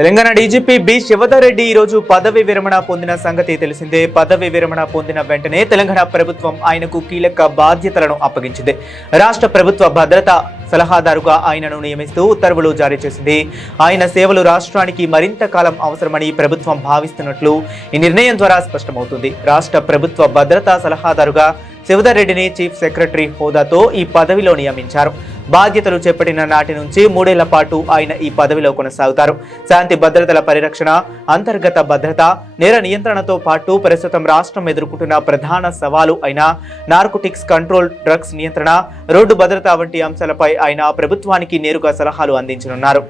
Telangana DGP B Shivadhar Reddy ఈ రోజు పదవి విరమణ పొందిన సంగతి తెలిసిందే. పదవి విరమణ పొందిన వెంటనే తెలంగాణ ప్రభుత్వం ఆయనకు కీలక బాధ్యతలను అప్పగించింది. రాష్ట్ర ప్రభుత్వ భద్రతా సలహాదారుగా ఆయనను నియమిస్తూ ఉత్తర్వులు జారీ చేసింది. ఆయన సేవలు రాష్ట్రానికి మరింత కాలం అవసరమని ప్రభుత్వం భావిస్తున్నట్లు ఈ నిర్ణయం ద్వారా స్పష్టమవుతుంది. రాష్ట్ర ప్రభుత్వ భద్రతా సలహాదారుగా శివధర్ రెడ్డిని చీఫ్ సెక్రటరీ హోదాతో ఈ పదవిలో నియమించారు. బాధ్యతలు చేపట్టిన నాటి నుంచి 3 ఏళ్ల పాటు ఆయన ఈ పదవిలో కొనసాగుతారు. శాంతి భద్రతల పరిరక్షణ, అంతర్గత భద్రత, నేర నియంత్రణతో పాటు ప్రస్తుతం రాష్ట్రం ఎదుర్కొంటున్న ప్రధాన సవాలు అయిన నార్కోటిక్స్ కంట్రోల్, డ్రగ్స్ నియంత్రణ, రోడ్డు భద్రత వంటి అంశాలపై ఆయన ప్రభుత్వానికి నేరుగా సలహాలు అందించనున్నారు.